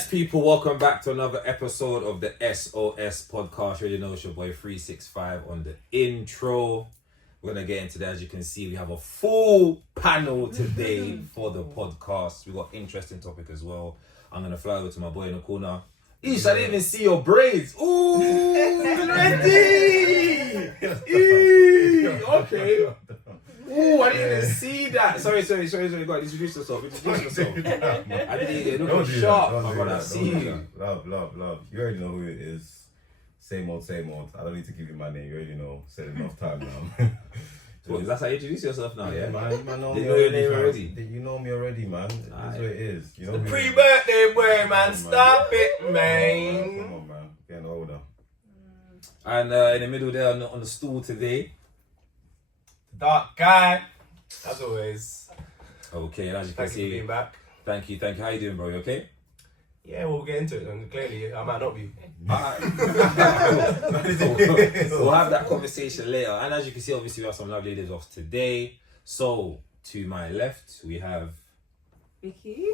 Yes, people, welcome back to another episode of the S.O.S podcast. You already know it's your boy 365 on the intro. We're going to get into that. As you can see, we have a full panel today for the podcast. We got interesting topic as well. I'm going to fly over to my boy in the corner. Eesh, I didn't even see your braids. Ooh, ready! Okay. Ooh, I didn't even see that. Sorry. Go on, introduce yourself. I didn't even look sharp. I'm going to see you. Love. You already know who it is. Same old. I don't need to give you my name. You already know. Said it enough time now. So that's how you introduce yourself now, yeah? Man know Did me you know your name already? You know me already, man. That's what it is. You know The pre-birthday boy, man. Stop it, man. Come on, man. Getting older. And in the middle there on the stool today. Dark guy, as always. Okay, and as you can Thank you for see, being back. thank you. How you doing, bro? You okay? Yeah, we'll get into it, and clearly I might not be. Alright. We'll have that conversation later. And as you can see, obviously we have some lovely ladies off today. So to my left we have Vicky.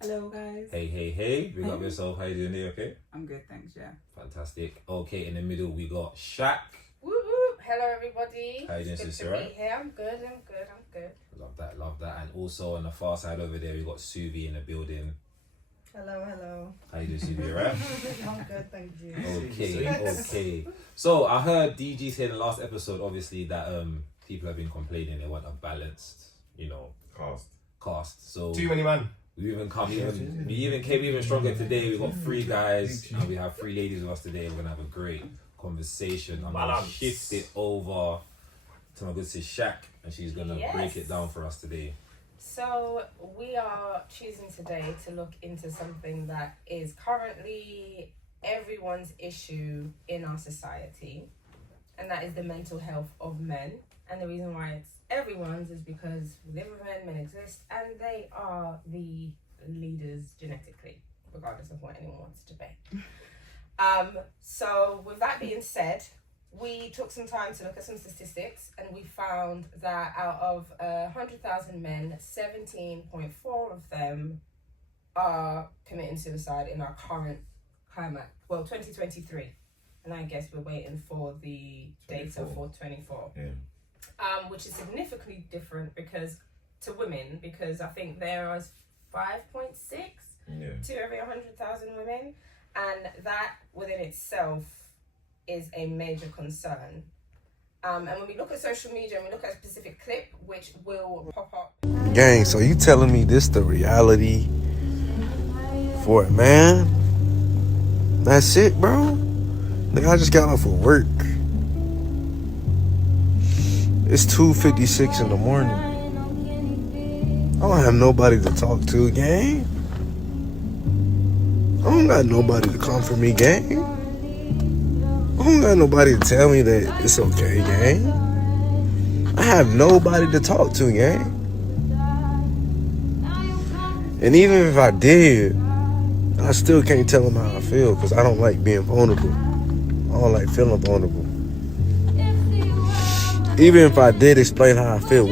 Hello guys. Hey. Big up yourself. How you doing? You okay? I'm good, thanks, yeah. Fantastic. Okay, in the middle we got Shaq. Woo woo! Hello everybody. How you doing, It's good sister? to Right? be here. I'm good. Love that. And also on the far side over there we got Suvi in the building. Hello. How you doing, Suvi? Right? I'm good, thank you. Okay. So I heard DG say in the last episode, obviously, that people have been complaining they want a balanced, cast. So Too many man. we even came even stronger today. We got 3 guys and we have 3 ladies with us today. We're gonna have a great conversation. I'm gonna Balance. shift it over to my good sis Shaq, and she's gonna break it down for us today. So we are choosing today to look into something that is currently everyone's issue in our society, and that is the mental health of men. And the reason why it's everyone's is because we live with men exist, and they are the leaders genetically, regardless of what anyone wants to debate. So with that being said, we took some time to look at some statistics, and we found that out of 100,000 men, 17.4 of them are committing suicide in our current climate. Well, 2023. And I guess we're waiting for the data for 24. Yeah. Which is significantly different to women, because I think there are 5.6 to every 100,000 women. And that within itself is a major concern. And when we look at social media and we look at a specific clip which will pop up. Gang, so you telling me this the reality for a man? That's it, bro? Nigga, I just got off of work. It's 2:56 in the morning. I don't have nobody to talk to, gang. I don't got nobody to comfort me, gang. I don't got nobody to tell me that it's okay, gang. I have nobody to talk to, gang. And even if I did, I still can't tell them how I feel, because I don't like being vulnerable. I don't like feeling vulnerable. Even if I did explain how I feel,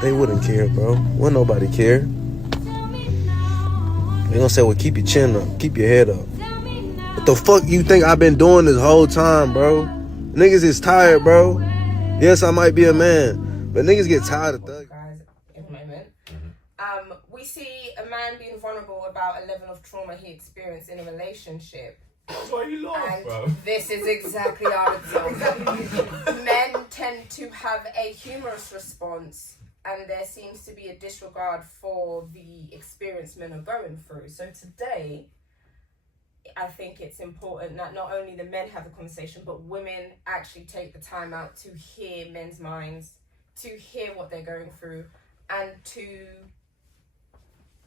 they wouldn't care, bro. Wouldn't nobody care. They gonna say, well, keep your chin up, keep your head up. What the fuck you think I've been doing this whole time, bro? Niggas is tired, bro. Yes, I might be a man, but niggas get tired of thugging. Guys, in a moment. We see a man being vulnerable about a level of trauma he experienced in a relationship. That's why you laugh, And bro. this is exactly our example. Men tend to have a humorous response, and there seems to be a disregard for the experience men are going through. So today, I think it's important that not only the men have a conversation, but women actually take the time out to hear men's minds, to hear what they're going through, and to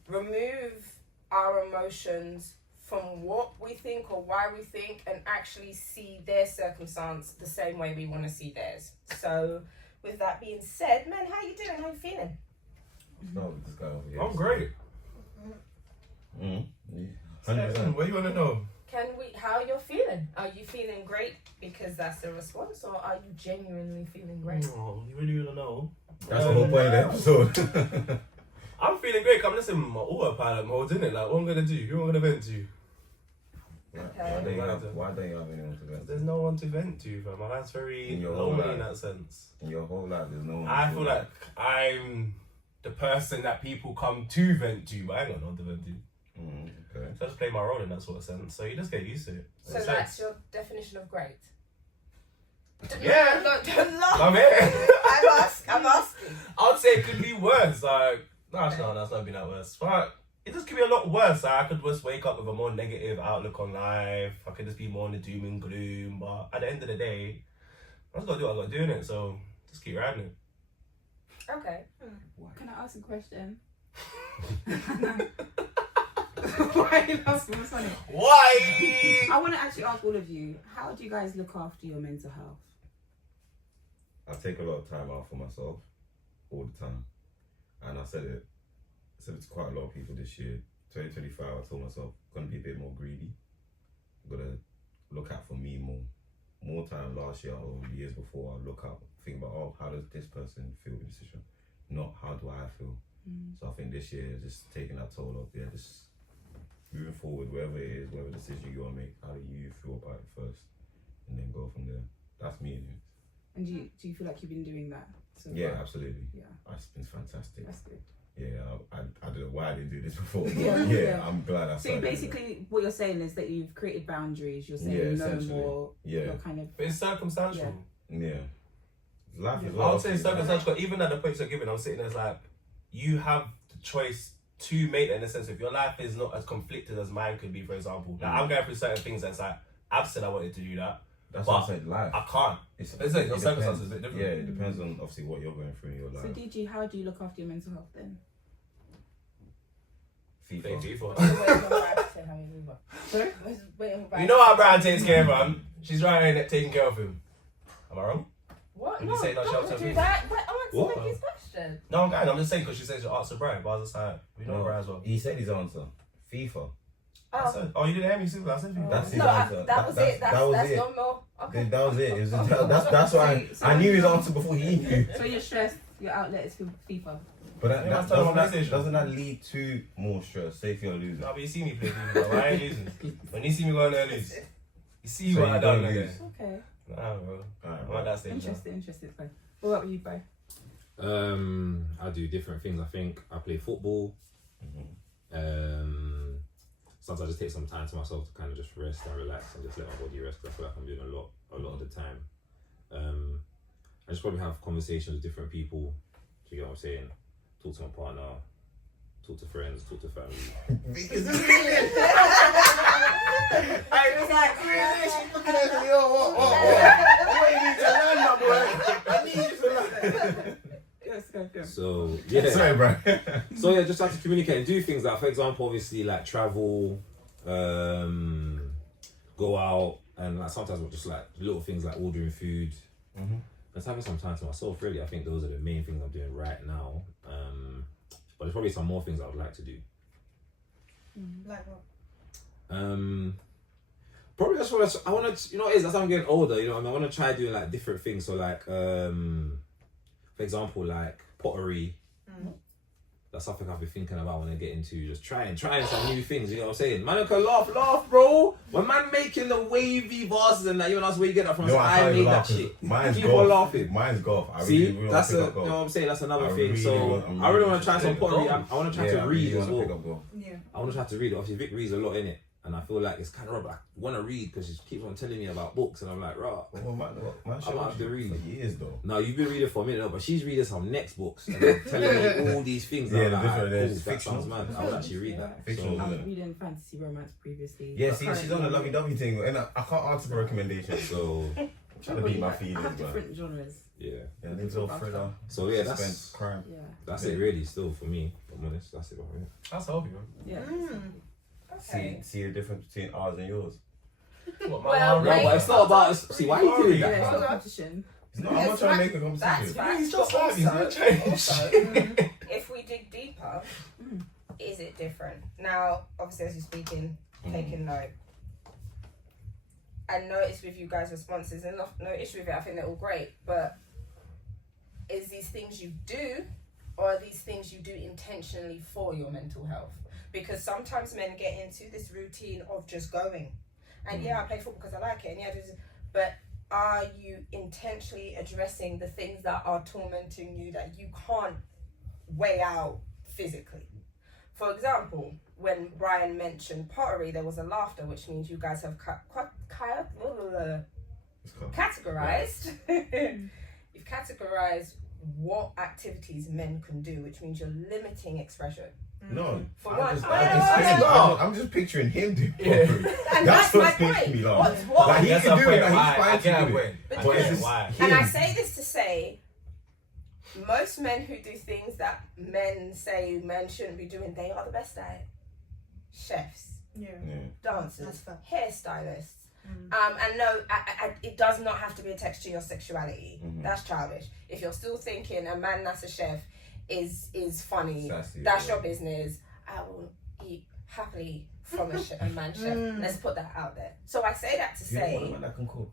remove our emotions from what we think or why we think, and actually see their circumstance the same way we want to see theirs. So with that being said, men, how you doing? How you feeling? Start with this guy over here. I'm great. What you want to know? How you're feeling? Are you feeling great because that's the response, or are you genuinely feeling great? Oh, you really want to know? That's the whole point of the episode. I'm feeling great. I'm listening to my autopilot mode, isn't it? Like, what I'm going to do? Who am I going to vent to? Okay. Why don't you have anyone to vent? There's no one to vent to, fam. My life's very In your whole lonely life. in that sense. In your whole life, there's no one. I to feel vent. like I'm the person that people come to vent to, but I ain't got no one to vent to. Okay. So I just play my role in that sort of sense. So you just get used to it. So that's your definition of great? Yeah. No, don't laugh. I'm here. I'm asking. I would say it could be worse. Like, no, that's not been that worse. But it just could be a lot worse. Like, I could just wake up with a more negative outlook on life. I could just be more in the doom and gloom. But at the end of the day, I just gotta do what I gotta do in it. So just keep riding it. Okay. Can I ask a question? Why are you laughing? What's funny? Why? I want to actually ask all of you, how do you guys look after your mental health? I take a lot of time out for myself, all the time, and I said it to quite a lot of people this year. 2025, I told myself I'm gonna be a bit more greedy. I'm gonna look out for me more time last year or the years before. I look out, think about, oh, how does this person feel with the decision, not how do I feel. So I think this year just taking that toll of just moving forward, wherever it is, whatever decision you want to make, how do you feel about it first, and then go from there. That's me. And do you feel like you've been doing that? So Yeah, far? absolutely. Yeah. It's been fantastic. That's good. Yeah, I don't know why I didn't do this before. But Yeah, yeah, yeah. I'm glad I So started. basically, what you're saying is that you've created boundaries. You're saying Yeah, no essentially. more. Yeah. You're kind of. But it's circumstantial. Yeah. Life is I would say circumstantial, but even at the points you're giving, I'm sitting there as like, you have the choice to make that in the sense if your life is not as conflicted as mine could be, for example. Like, I'm going through certain things that's like, I've said I wanted to do that. That's but what I said, life. I can't. It's It's like your it circumstances depends. are a bit different. Yeah, it depends on obviously what you're going through in your So life. DG, how do you look after your mental health then? Thank FIFA. you for Waiting for Brad to say how he move on. Sorry? Waiting for Brad. You know how Brian takes care of him. She's right in it taking care of him. Am I wrong? What? Did No, you say no, she don't helps do her that. Wait, answer What? Becky's question. No, I'm going. I'm just saying because she says you answer Brian, but I was just like, we know No, Brian as well. He said his answer. FIFA. I said, oh, you didn't hear me? See what I said? That's his No, answer. that was it. That's it. no more. Okay. That was it. It was that's why So I knew his answer before he knew. So you're stressed. Your outlet is FIFA. But Yeah, that's not my PlayStation. doesn't that lead to more stress? Say if you're losing. No, but you see me play FIFA, bro. I ain't losing. When you see me going there, I lose. You see So what you I done don't there. lose. Okay. Nah, bro. Alright, I'm at that stage. Interesting. Fine. What about you, Bo? I do different things. I think I play football. Sometimes I just take some time to myself to kind of just rest and relax and just let my body rest. 'Cause I feel like I'm doing a lot of the time. I just probably have conversations with different people. Do you get what I'm saying? Talk to my partner, talk to friends, talk to family. I was like, really? She's looking at me, what you need to learn, my boy? I need you to learn. Yes, go. So yeah. Sorry, bro. So yeah, just have to communicate and do things like, for example, obviously like travel, go out, and like sometimes just like little things like ordering food. Just having some time to myself. Really, I think those are the main things I'm doing right now. But there's probably some more things I would like to do. Like what? Probably that's what I want to. You know, what it is as I'm getting older. You know, I want to try doing like different things. So like, for example, like pottery. That's something I've been thinking about when I get into just trying some new things. You know what I'm saying? Man, can laugh, bro. When man making the wavy vases and that, you know that's where you get that from. No, So I I can't made even that laugh. shit. Mine's Keep golf. on laughing. Mine's golf. I See, really that's want a, to pick up you know golf. what I'm saying? That's another I thing. really So want- I'm I really really want to try some interested in pottery. golf. I want to try Yeah, to I read really as want to pick well. up golf. Yeah. I want to try to read. Obviously, Vic reads a lot in it, and I feel like it's kind of rubber. I want to read because she keeps on telling me about books, and I'm like, rah. Well, man, I might have to read. for years though. No, you've been reading for a minute, no, but she's reading some next books and then telling me all these things. Yeah, I'm the like, different- cool, there's that fictional. sounds mad. I would actually read that. Fictional. So, I was reading fantasy romance previously. Yeah, but see, she's on a lovey-dovey thing, and I can't ask for recommendations. so I'm trying to beat my feelings, I have man. different genres. yeah. Yeah, there's all thriller, So yeah, suspense, that's crime. Yeah. that's it really. Still for me, if I'm honest, that's it. Right? That's healthy, man. Yeah. Okay. See the difference between ours and yours. What, Well, No, wait. but it's not about. See, why are you doing Yeah, that? it's man? not a competition. It's not. I'm not trying to make a That's competition. facts. He's just but like, he's gonna change. also, if we dig deeper, is it different? Now, obviously, as you're speaking, taking note. I noticed with you guys' responses, and no issue with it, I think they're all great, but is these things you do, or are these things you do intentionally for your mental health? Because sometimes men get into this routine of just going, And yeah, I play football because I like it. And yeah, but are you intentionally addressing the things that are tormenting you that you can't weigh out physically? For example, when Brian mentioned pottery, there was a laughter, which means you guys have categorized. You've categorized what activities men can do, which means you're limiting expression. No, For I'm one, just picturing him doing Yeah. and that's my what makes point. me laugh. What Like, he That's can a do point. it, like, he's I fine get to a do point. it. I But get yes, it. Why? And I him. say this to say, most men who do things that men say men shouldn't be doing, they are the best at it. Chefs, Yeah. dancers, That's fair. hairstylists. And no, it does not have to be attached to your sexuality. Mhm. That's childish. If you're still thinking a man that's a chef is funny, Sassy, that's yeah. your business. I will eat happily from a man chef. Let's put that out there. So I say that to You don't want a say, man that can cook.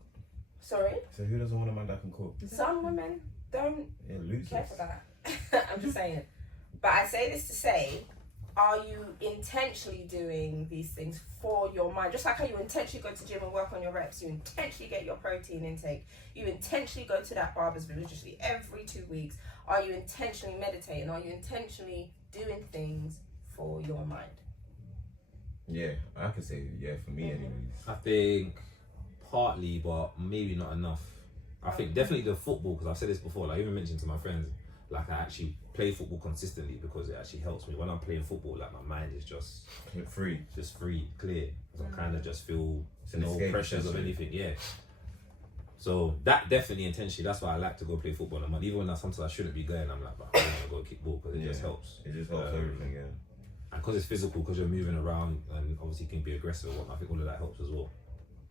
sorry, So who doesn't want a man that can cook? some women don't Yeah, losers. care for that. I'm just saying. But I say this to say, are you intentionally doing these things for your mind? Just like how you intentionally go to gym and work on your reps, you intentionally get your protein intake, you intentionally go to that barber's religiously every 2 weeks. Are you intentionally meditating? Are you intentionally doing things for your mind? Yeah, I can say yeah for me anyways. I think partly, but maybe not enough. I think definitely the football, because I've said this before, like I even mentioned to my friends, like I actually play football consistently because it actually helps me. When I'm playing football, like my mind is just Free. free, clear. So I kind of just feel an no escape, pressures of essentially. anything, yeah. So that definitely intentionally, that's why I like to go play football. And even when sometimes I shouldn't be going, I'm like, but I want to go kick ball because it just Yeah. helps. It just helps everything, yeah. And because it's physical, because you're moving around and obviously can be aggressive, I think all of that helps as well.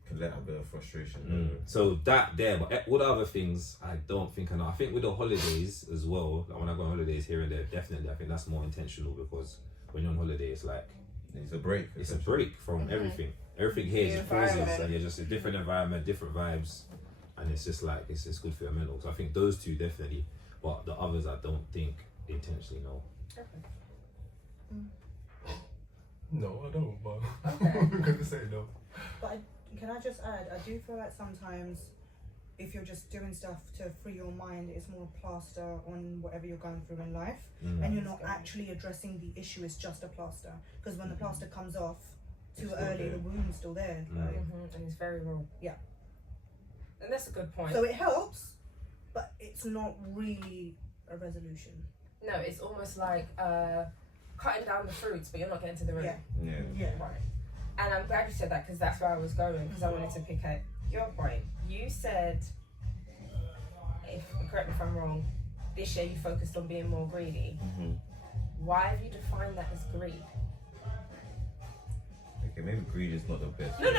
Can let out a bit of frustration. So that there, but all the other things, I don't think I know. I think with the holidays as well, like when I go on holidays here and there, definitely, I think that's more intentional because when you're on holiday, it's like, It's a break. it's a break from everything. Everything here The just pauses environment. and you're just a different environment, different vibes. And it's just like, it's good for your mental. So I think those two definitely, but the others I don't think intentionally, no. No, I don't. But Okay. I'm gonna say no. But can I just add, I do feel like sometimes if you're just doing stuff to free your mind, it's more plaster on whatever you're going through in life. And you're not actually addressing the issue, it's just a plaster. Because when the plaster comes off too It's still early, there. the wound's still there. Like, And it's very raw. Yeah. And that's a good point. so it helps, but it's not really a resolution. No, it's almost like cutting down the fruits, but you're not getting to the root. Yeah. Yeah. Yeah. Right. And I'm glad you said that because that's where I was going because I wanted to pick at your point. You said, correct me if I'm wrong, this year you focused on being more greedy. Why have you defined that as greed? Okay, maybe greed is not the best. No.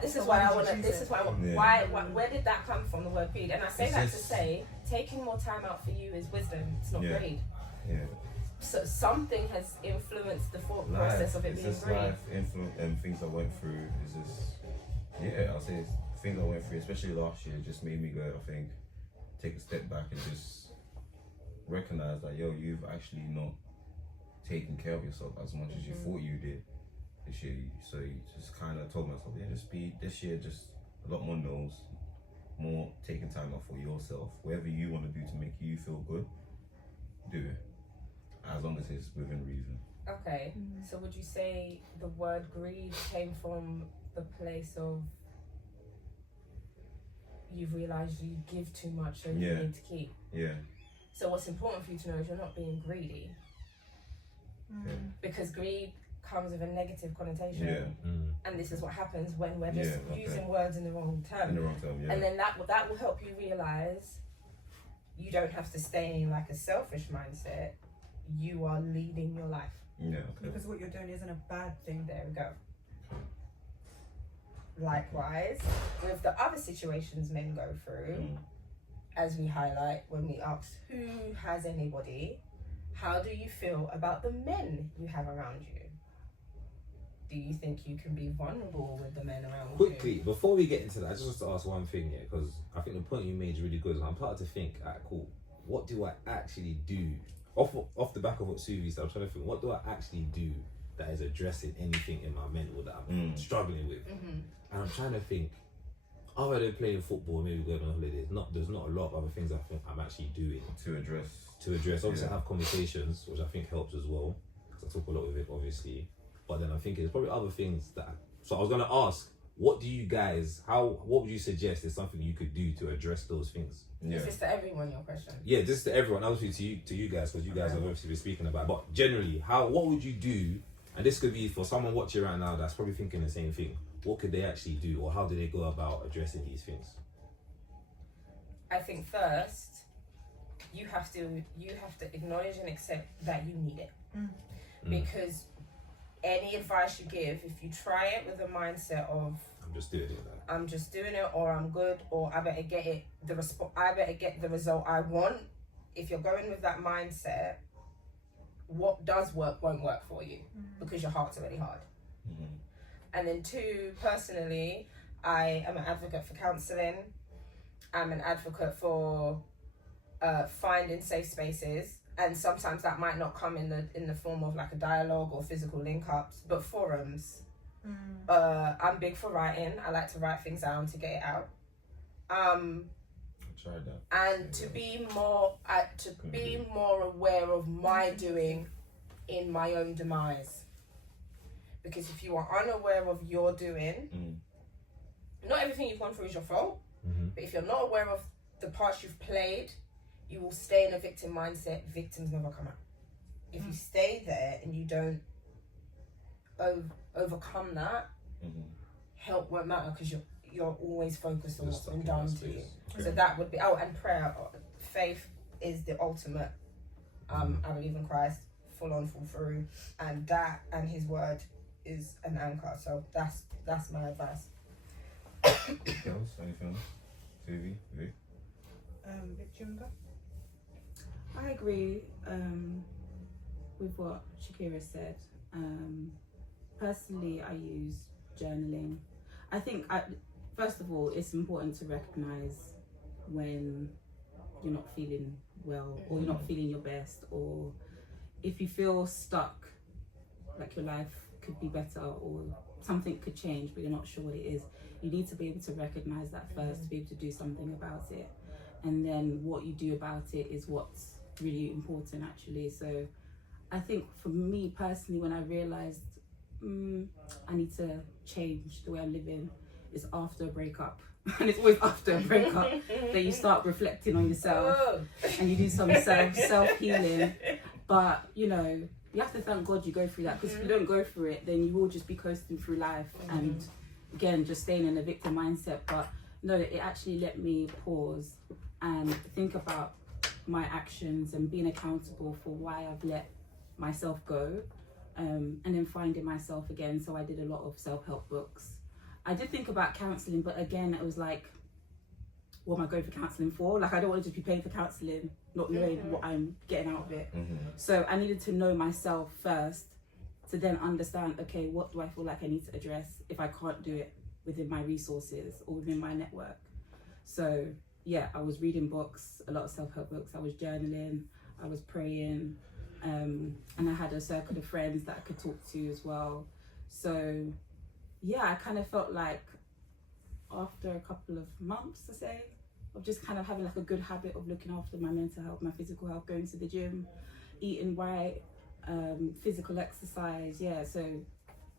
This is So why why I did want you to. choose This it? is why. Yeah. Why? Where did that come from? The word greed. And I say It's that to just- say, taking more time out for you is wisdom. It's not Yeah. greed. Yeah. So something has influenced the thought process of it it's being just greed. life influence and things I went through is just I'll say it's things I went through, especially last year, just made me go, I think, take a step back and just recognize that you've actually not taken care of yourself as much as you thought you did this year. So you just kind of told myself, just be this year, just a lot more no's, more taking time off for yourself. Whatever you want to do to make you feel good, do it. As long as it's within reason. Okay, so would you say the word greed came from the place of you've realised you give too much so you Yeah. need to keep? Yeah. So what's important for you to know is you're not being greedy because greed comes with a negative connotation. Yeah. And this is what happens when we're just Yeah, okay. using words in the wrong term. In the wrong term, yeah. And then that will help you realise you don't have to stay in like a selfish mindset. You are leading your life. Yeah, okay. Because what you're doing isn't a bad thing. There we go. Likewise, with the other situations men go through, as we highlight when we asked who has anybody, how do you feel about the men you have around you? Do you think you can be vulnerable with the men around Quickly, you? before we get into that, I just want to ask one thing, yeah, because I think the point you made is really good. And I'm starting to think, alright, cool. What do I actually do? Off the back of what Suvi said, I'm trying to think, what do I actually do that is addressing anything in my mental that I'm struggling with. And I'm trying to think, other than playing football, maybe going on holidays, there's not a lot of other things I think I'm actually doing to address. Obviously, I have conversations, which I think helps as well, because I talk a lot with it, obviously. But then I'm thinking there's probably other things that. So I was gonna ask, what do you guys? What would you suggest is something you could do to address those things? Is this to everyone, your question? Yeah, this is to everyone. Obviously to you guys, because you guys have obviously been speaking about it. But generally, what would you do? And this could be for someone watching right now that's probably thinking the same thing. What could they actually do, or how do they go about addressing these things? I think first, you have to acknowledge and accept that you need it, because any advice you give, if you try it with a mindset of I'm just doing it, or I'm good, or I better get the result I want. If you're going with that mindset, what does work won't work for you because your heart's already hard. And then two, personally, I am an advocate for counselling. I'm an advocate for finding safe spaces, and sometimes that might not come in the form of like a dialogue or physical link-ups, but forums. I'm big for writing. I like to write things down to get it out. I tried that. And to be more aware of my doing in my own demise. Because if you are unaware of your doing, not everything you've gone through is your fault, but if you're not aware of the parts you've played, you will stay in a victim mindset. Victims never come out. If you stay there and you don't overcome that, help won't matter, because you're always focused on what's been done to you. So that would be, and prayer. Faith is the ultimate. I believe in Christ, full on, full through, and that and His word is an anchor. So that's my advice. Anything else? TV? Vic? Jimba? I agree with what Shakira said. Personally, I use journaling. I think, first of all, it's important to recognize when you're not feeling well, or you're not feeling your best, or if you feel stuck, like your life could be better or something could change but you're not sure what it is. You need to be able to recognize that first to be able to do something about it, and then what you do about it is what's really important, actually. So I think for me personally, when I realized I need to change the way I'm living, is after a breakup. And it's always after a breakup that you start reflecting on yourself and you do some self-healing. But you have to thank God you go through that, because if you don't go through it, then you will just be coasting through life and again just staying in a victim mindset. But no, it actually let me pause and think about my actions and being accountable for why I've let myself go, and then finding myself again. So I did a lot of self-help books. I did think about counselling, but again it was like, what am I going for counselling for? Like, I don't want to just be paying for counselling, not knowing what I'm getting out of it. So I needed to know myself first to then understand, okay, what do I feel like I need to address if I can't do it within my resources or within my network. So yeah, I was reading books, a lot of self-help books. I was journaling, I was praying, and I had a circle of friends that I could talk to as well. So yeah, I kind of felt like after a couple of months, I say, of just kind of having like a good habit of looking after my mental health, my physical health, going to the gym, eating right, physical exercise. Yeah, so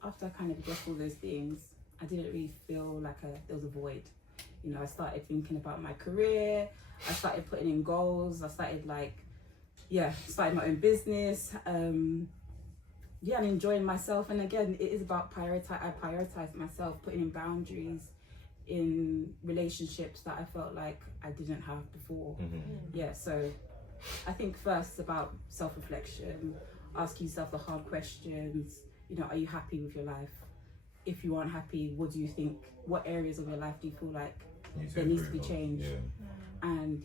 after I kind of addressed all those things, I didn't really feel like there was a void. I started thinking about my career, I started putting in goals, I started starting my own business, and enjoying myself. And again, it is about I prioritize myself, putting in boundaries in relationships that I felt like I didn't have before. Yeah, so I think first it's about self-reflection, asking yourself the hard questions. Are you happy with your life? If you aren't happy, what do you think? What areas of your life do you feel like there needs to be changed? And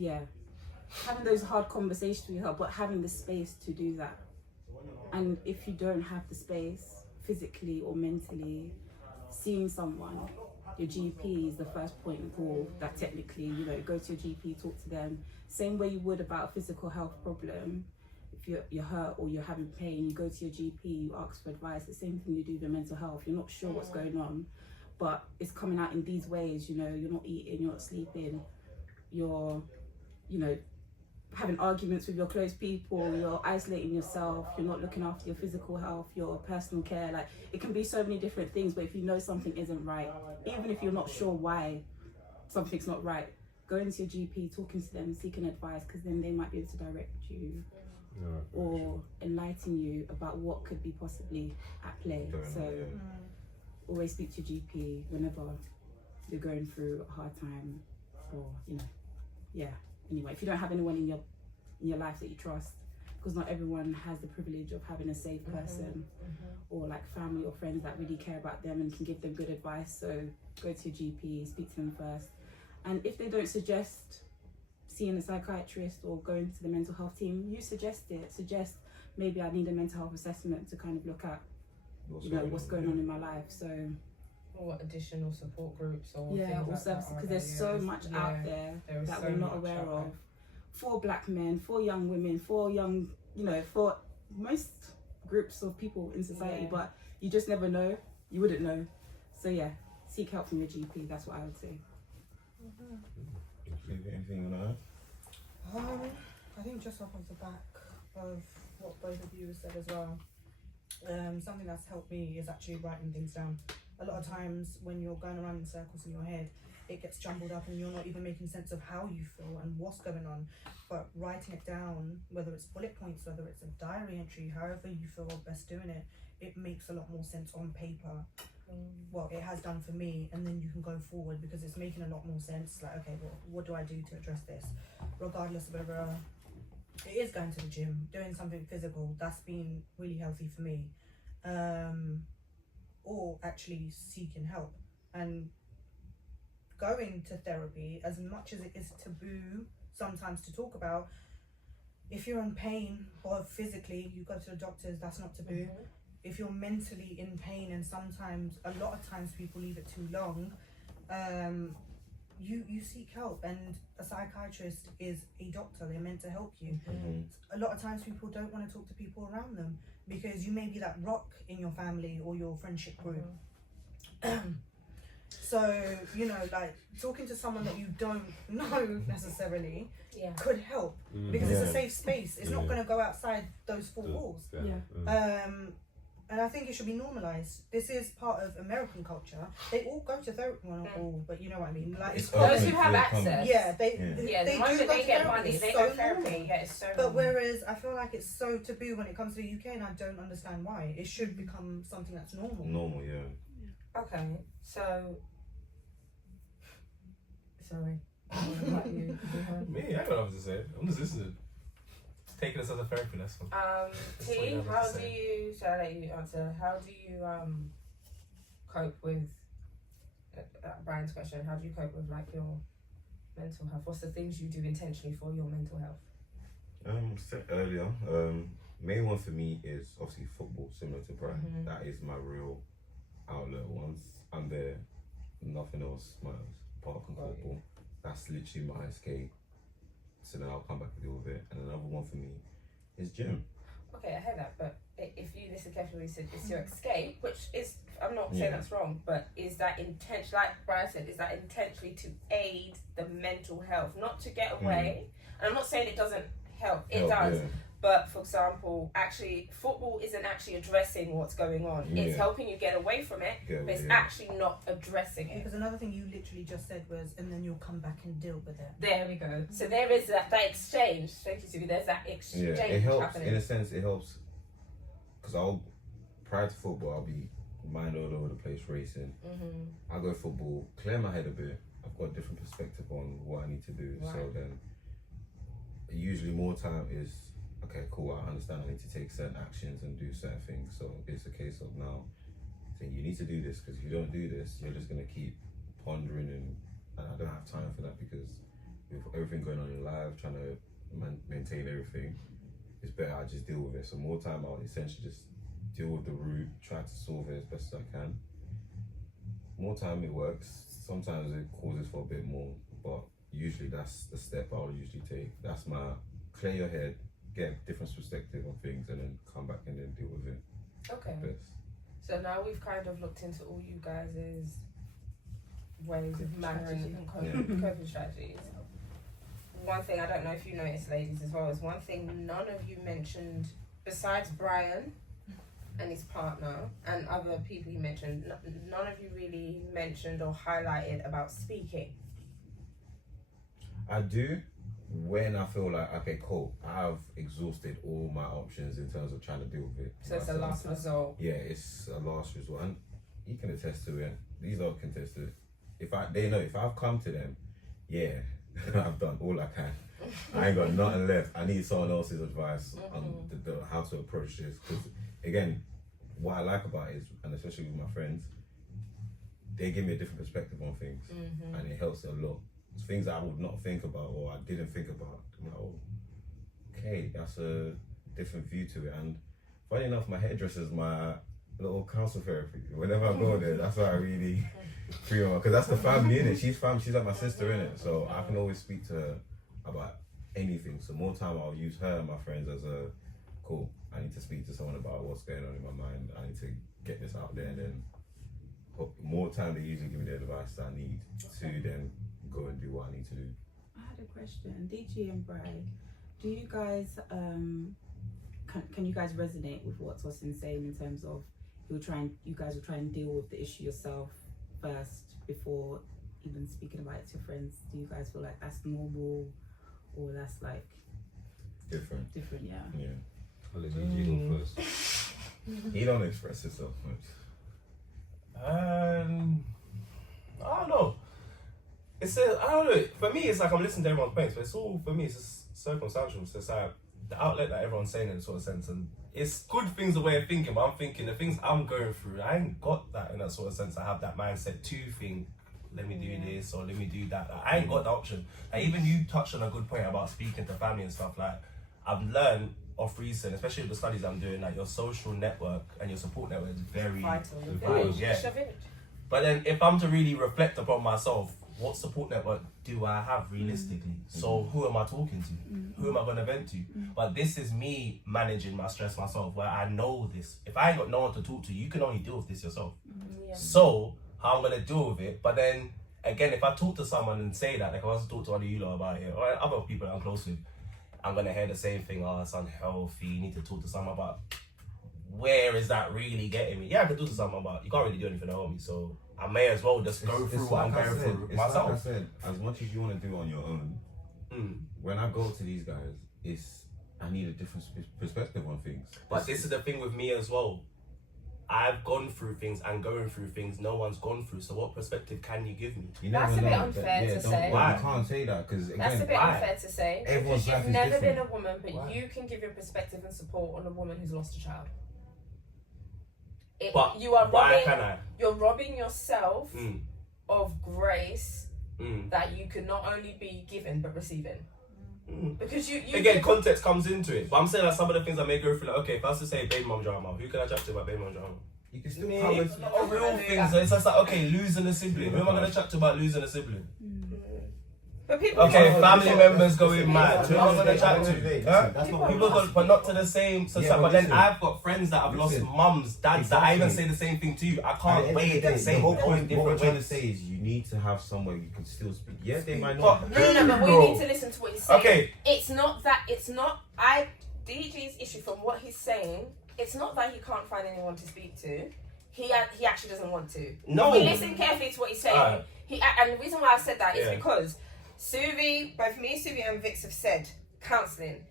having those hard conversations with yourself, but having the space to do that. And if you don't have the space, physically or mentally, seeing someone, your GP is the first point of call. That technically, go to your GP, talk to them, same way you would about a physical health problem. If if you're hurt or you're having pain, you go to your GP, you ask for advice. The same thing you do with your mental health. You're not sure what's going on, but it's coming out in these ways. You know, you're not eating, you're not sleeping, you're, you know, having arguments with your close people, you're isolating yourself, you're not looking after your physical health, your personal care. Like, it can be so many different things, but if you know something isn't right, even if you're not sure why something's not right, going to your GP, talking to them, seeking advice, because then they might be able to direct you or enlighten you about what could be possibly at play. So always speak to your GP whenever you're going through a hard time, or, you know, anyway, if you don't have anyone in your life that you trust, because not everyone has the privilege of having a safe person or like family or friends that really care about them and can give them good advice. So go to your GP, speak to them first, and if they don't suggest seeing a psychiatrist or going to the mental health team, you suggest maybe I need a mental health assessment to kind of look at what's going on in my life. So or additional support groups or or things services, like because there's so much out there that we're not aware of, for black men, for young women, for young, you know, for most groups of people in society, but you just never know, you wouldn't know. So seek help from your GP, that's what I would say. Anything you want to add? I think just off of the back of what both of you have said as well, something that's helped me is actually writing things down. A lot of times when you're going around in circles in your head, it gets jumbled up and you're not even making sense of how you feel and what's going on. But writing it down, whether it's bullet points, whether it's a diary entry, however you feel best doing it, it makes a lot more sense on paper. Well, it has done for me, and then you can go forward because it's making a lot more sense. Like, okay, well, what do I do to address this? Regardless of whether it is going to the gym, doing something physical, that's been really healthy for me. Or actually seeking help and going to therapy, as much as it is taboo sometimes to talk about. If you're in pain or physically, you go to the doctors, that's not taboo. If you're mentally in pain, and sometimes, a lot of times people leave it too long, you seek help, and a psychiatrist is a doctor, they're meant to help you. A lot of times people don't want to talk to people around them because you may be that rock in your family or your friendship group. So, you know, like, talking to someone that you don't know necessarily could help, because it's a safe space. It's not going to go outside those four walls. And I think it should be normalised. This is part of American culture. They all go to therapy, well, not all, but you know what I mean. Like, it's those who have access. they the moment do go they to get therapy. money, It's they so go therapy. normal. Yeah, it's so But normal. whereas I feel like it's so taboo when it comes to the UK, and I don't understand why. It should become something that's normal. Normal, yeah. Okay, so sorry. What about you? Me, I got nothing to say. I'm just listening. Just taking this as a therapy lesson. T, how do you? Shall I let you answer? How do you cope with Brian's question? How do you cope with like your mental health? What's the things you do intentionally for your mental health? Said earlier, main one for me is obviously football, similar to Brian. That is my real outlet. Once I'm there, nothing else matters apart from football. That's literally my escape. So then I'll come back and deal with it. And another one for me is gym. Okay, I hear that, but if you listen carefully, said it's your escape, which is, I'm not saying that's wrong, but is that intentional, like Brian said, is that intentionally to aid the mental health, not to get away? And I'm not saying it doesn't help, it does. Yeah. But for example, actually, football isn't actually addressing what's going on. Yeah. It's helping you get away from it, but it's actually not addressing it. Because another thing you literally just said was, and then you'll come back and deal with it. There we go. So there is that exchange. Thank you, Subi. There's that exchange it helps, happening. in a sense, it helps. Because prior to football, I'll be mind all over the place racing. I go football, clear my head a bit. I've got a different perspective on what I need to do. Right. So then, usually more time is, okay, cool, I understand I need to take certain actions and do certain things. So it's a case of now saying you need to do this, because if you don't do this, you're just going to keep pondering, and I don't have time for that, because with everything going on in life, trying to maintain everything, it's better I just deal with it. So more time I'll essentially just deal with the root, try to solve it as best as I can. More time it works. Sometimes it causes for a bit more, but usually that's the step I'll usually take. That's my clear your head, get a different perspective on things and then come back and then deal with it Okay. best. So now we've kind of looked into all you guys' ways of managing and coping strategies. One thing I don't know if you noticed, ladies, as well, is one thing none of you mentioned besides Brian and his partner and other people you mentioned. None of you really mentioned or highlighted about speaking. I do when I feel like, okay, cool, I've exhausted all my options in terms of trying to deal with it. So it's a last resort. Yeah, it's a last resort, and you can attest to it. These lot can attest to it. They know if I've come to them, yeah, I've done all I can. I ain't got nothing left. I need someone else's advice on how to approach this. Because again, what I like about it is, and especially with my friends, they give me a different perspective on things, and it helps a lot. It's things I would not think about or I didn't think about. I'm like, oh, okay, that's a different view to it. And funny enough, my hairdresser's my little counsel therapy. Whenever I go there, that's why I really feel, because that's the family, innit? She's like my sister, innit? So I can always speak to her about anything. So more time I'll use her and my friends as a, cool, I need to speak to someone about what's going on in my mind. I need to get this out there, and then more time they usually give me the advice I need to then go and do what I need to do. I had a question. DG and Bray, do you guys can you guys resonate with what Tosin's saying in terms of you guys will try and deal with the issue yourself first before even speaking about it to your friends? Do you guys feel like that's normal or that's like Different? Yeah. Yeah. I'll let DG go first. He don't express himself much. I don't know. I don't know. For me, it's like I'm listening to everyone's points, but it's all, for me, it's just circumstantial. So it's like the outlet that everyone's saying in a sort of sense, and it's good things, the way of thinking, but I'm thinking the things I'm going through, I ain't got that in that sort of sense. I have that mindset to think, let me do this or let me do that. Like, I ain't got the option. Like, even you touched on a good point about speaking to family and stuff. Like, I've learned of recent, especially with the studies I'm doing, like your social network and your support network is very vital. Yeah. But then if I'm to really reflect upon myself, what support network do I have realistically? So who am I talking to? Who am I going to vent to? But this is me managing my stress myself, where I know this. If I ain't got no one to talk to, you can only deal with this yourself. So how I'm going to deal with it. But then again, if I talk to someone and say that, like I want to talk to one of you lot about it, or other people that I'm close with, I'm going to hear the same thing. Oh, it's unhealthy. You need to talk to someone about. Where is that really getting me? Yeah, I can talk to someone about. You can't really do anything to help me, so I may as well just go through what I'm going through myself. Like I said, as much as you want to do on your own, when I go to these guys, I need a different perspective on things. But this is the thing with me as well. I've gone through things and going through things no one's gone through. So what perspective can you give me? You That's never a bit know. unfair to say. Why? You can't say that because That's a bit unfair to say. Everyone's Because life you've is never different. been a woman, but you can give your perspective and support on a woman who's lost a child. But you're robbing yourself of grace that you can not only be given but receiving. Because you again, context comes into it. But I'm saying like some of the things I may go through, like, okay, if I was to say baby mum drama, who can I chat to about baby mum drama? You can still come with not real things. So it's just like, okay, losing a sibling. Who am I going to chat to about losing a sibling? But people family members going mad. Who am I going to chat to? People got, but not to the same. But then I've got friends that have lost mums, dads, that I even say the same thing to you. I can't weigh it the same. The whole point, what we're different trying to ways. say is you need to have somewhere you can still speak. Yes, they might not. No, but we need to listen to what he's saying. Okay. It's not DG's issue from what he's saying, it's not that he can't find anyone to speak to. He actually doesn't want to. No. We listen carefully to what he's saying. And the reason why I said that is because both me, Suvi, and Vix have said counselling.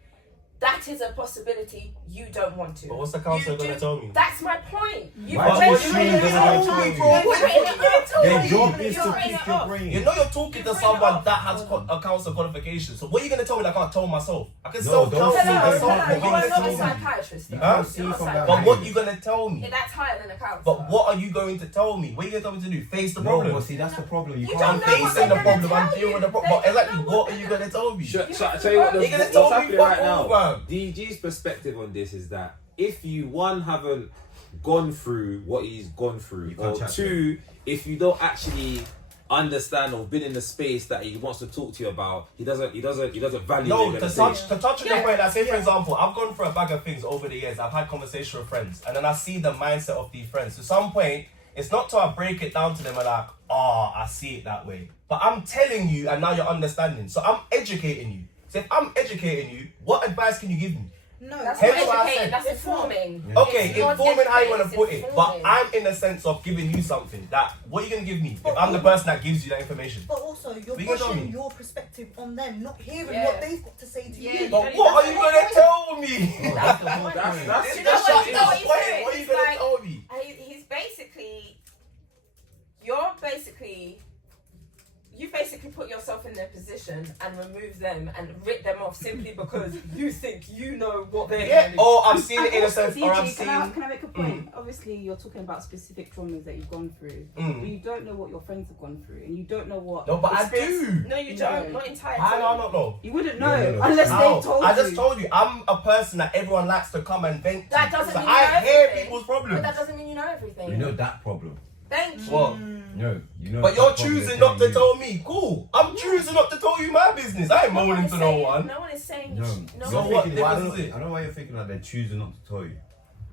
That is a possibility you don't want to. But what's the counsellor going to tell me? That's my point. You've Why already would you written even it have off. to You've do written it off. Their job is You've to written pick it your off. brain. You know you're talking to You've written someone it off. that has a counsel qualification. So what are you going to tell me that I can't tell myself? I can No, self-counsel don't say that. myself. Don't You are not a tell me. psychiatrist. You though. can't Huh? see You're not from a that. But what are you going to tell me? That's higher than a counsellor. But what are you going to tell me? What are you going to tell me to do? Face the No, problem? well, see, that's the problem. You You I'm can't don't know what facing the they're gonna problem. I'm tell dealing with the you. problem. But They exactly, don't know what what are you they're going to tell me? Shall I tell you what You're gonna what's tell me happening fuck right all, now? man. DG's perspective on this is that if you haven't gone through what he's gone through, You can't or chat to two, if you don't actually understand or been in the space that he wants to talk to you about, he doesn't value No, what to you're gonna touch say. on your point, like say for example, I've gone through a bag of things over the years. I've had conversation with friends, and then I see the mindset of these friends. To some point, it's not till I break it down to them and like, I see it that way. But I'm telling you, and now you're understanding. So I'm educating you. So if I'm educating you, what advice can you give me? No, That's Hence not why I educating, said- that's informing. Okay, It's not informing how you want to educating, put it's it, but informing. I'm in the sense of giving you something. That what are you gonna give me if I'm the person that gives you that information? But also, you're You can tell pushing me. your perspective on them, not hearing Yeah. what they've got to say to Yeah, you. But That's what are you the gonna point. tell me? That's the point. That's Do you know what? That's You know what he's the point. saying? What are you He's gonna like, tell me? he's basically, you basically put yourself in their position and remove them and rip them off simply because you think you know what they're Yeah. doing. Or I've seen it in a Also, sense, or I've DG, can seen. I make a point? Obviously, you're talking about specific traumas that you've gone through, but you don't know what your friends have gone through, and you don't know what. No, but I experience- do. No, you don't. Not entirely. How do I not know? You wouldn't No, know no, no. unless How? they told I just you. told you, I'm a person that everyone likes to come and vent to. That doesn't So mean you I know hear everything. people's But problems. that doesn't mean you know everything. We know that problem. Thank you. What? No, you know. But you're that problem choosing they're not to telling tell me. Cool. I'm choosing not to tell you my business. I ain't moaning to no one. No one is saying. you. No, No So one. what thinking, why difference is don't- it? I don't know why you're thinking that they're choosing not to tell you.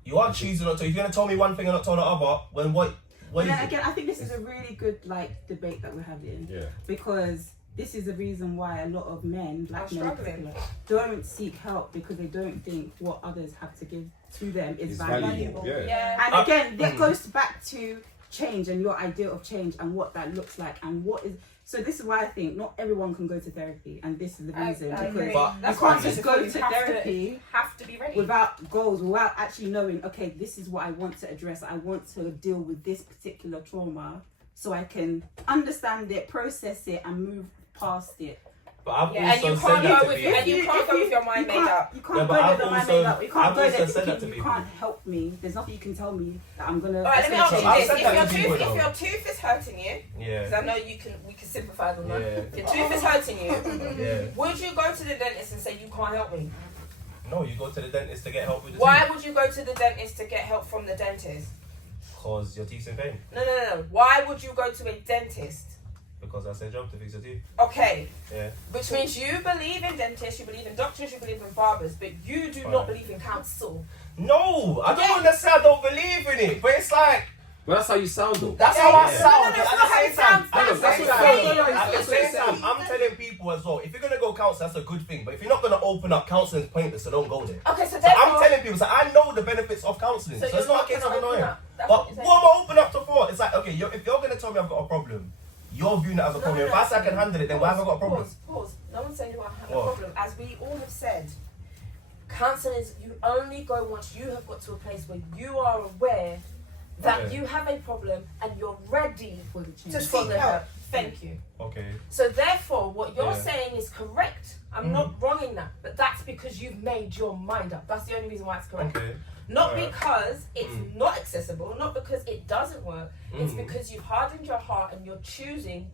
You are choosing not to. If you're gonna tell me one thing and not tell the other, then what? What is Yeah, it? again, I think this is a really good debate that we're having. Yeah. Because this is the reason why a lot of men, black Are men in struggling. particular, don't seek help because they don't think what others have to give to them is It's valuable. valuable. Yeah. Yeah. And again, that goes back to change and your idea of change and what that looks like and what is. So this is why I think not everyone can go to therapy, and this is the reason I agree. because But- That's you can't why just go to therapy have to be ready. without goals, without actually knowing, okay, this is what I want to address. I want to deal with this particular trauma so I can understand it, process it, and move past it. But I've Yeah, and also you said can't that go to with be. your, and you can't go with your mind made up. You can't Yeah, but go I've there with my also- made up. You can't I've go also there said that thinking to you people. can't help me. There's nothing you can tell me that I'm gonna. Alright, let me ask you I've this: said that to people, if though. your tooth is hurting you, Yeah. because I know we can sympathise on that. Yeah. If your tooth is hurting you, Yeah. would you go to the dentist and say you can't help me? No, you go to the dentist to get help with the Why tooth. would you go to the dentist to get help from the dentist? Because your teeth's in pain. No. Why would you go to a dentist? Because that's their job to fix your teeth. Okay, Yeah. which means you believe in dentists, you believe in doctors, you believe in barbers, but you do Right. not believe in counsel. No, I don't Yeah. want to say I don't believe in it, but it's like But that's how you sound though. that's Yeah, how I yeah. sound. No, But that's at not the how same it time, sounds. at That's the what same you're time, saying. at the That's what you're same time, saying. I'm telling people as well. If you're gonna go counsel, that's a good thing. But if you're not gonna open up, counselling is pointless, so don't go there. Okay, so So therefore, I'm telling people, so I know the benefits of counselling. So, you're it's not a not case of gonna open annoying. up. That's But what you're what am I open up to for? It's like, okay, if you're gonna tell me I've got a problem, you're viewing it as a problem. If I say I can handle it, then why have I got a problem? Pause. No one's saying you have a What? problem. As we all have said, counselling is you only go once you have got to a place where you are aware that Okay. you have a problem and you're ready For the change. to Seek follow help. help. Thank you. Okay. So therefore, what you're Yeah. saying is correct. I'm not wronging that, but that's because you've made your mind up. That's the only reason why it's correct. Okay. Not Alright. because it's not accessible, not because it doesn't work. It's Mm. because you've hardened your heart and you're choosing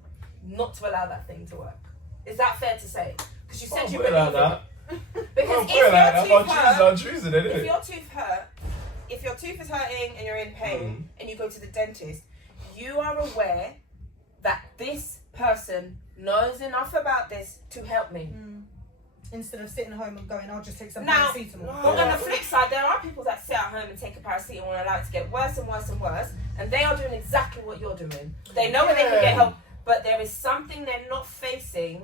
not to allow that thing to work. Is that fair to say? Because you said Can't you put it believe like in that. it. Because Can't if put it like that. your I'm tooth hurt, choosing, I'm choosing it, if innit? your tooth hurt, if your tooth is hurting and you're in pain Mm-hmm. and you go to the dentist, you are aware that this person knows enough about this to help me. Instead of sitting home and going, I'll just take some Now, paracetamol. but on the flip side, there are people that sit at home and take a paracetamol and allow it to get worse and worse and worse, and they are doing exactly what you're doing. They know where they can get help, but there is something they're not facing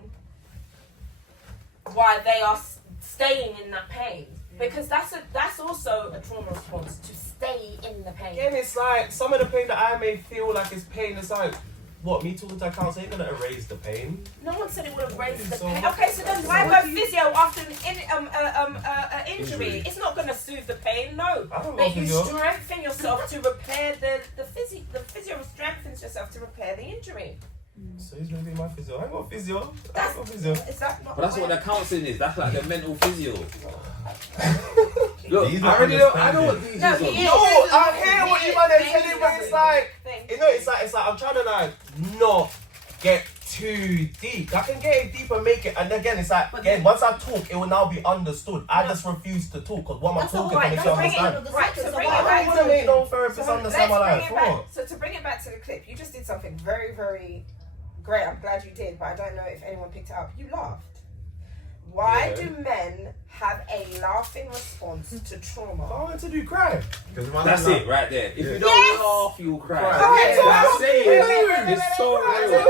why they are staying in that pain. Because that's also a trauma response, to stay in the pain. Again, it's like some of the pain that I may feel like is pain. It's like, what, me talking to a counsellor ain't gonna erase the pain. No one said it would have raised the So pain. what- Okay, so then why go physio after an injury? Injury. It's not going to soothe the pain, no. I don't go But you physio. strengthen yourself to repair the physio strengthens yourself to repair the injury. So he's gonna be my physio. I ain't got physio. I That's ain't got physio. Is that not? But that's what why- the counselling is. That's like the mental physio. Look, These I are already know. I know what understanding. these No, is. he on. is. No, I hear what you man are Thank telling you, me, but it's like, Thank you know, it's like I'm trying to like not get too deep. I can get it deep and make it, and again, it's like, again, once I talk, it will now be understood. I just refuse to talk because what am I That's the talking whole to point. make you That's the point understand? of the Right, sector, so so bring why it are back you I want to make no So therapist let's understand my bring life. it back. What? So to bring it back to the clip, you just did something very, very great, I'm glad you did, but I don't know if anyone picked it up. You laughed. Why do men have a laughing response to trauma? I want to do cry. That's it right there. If you don't Yes! laugh, you'll cry. Cry. That's it. It's so real.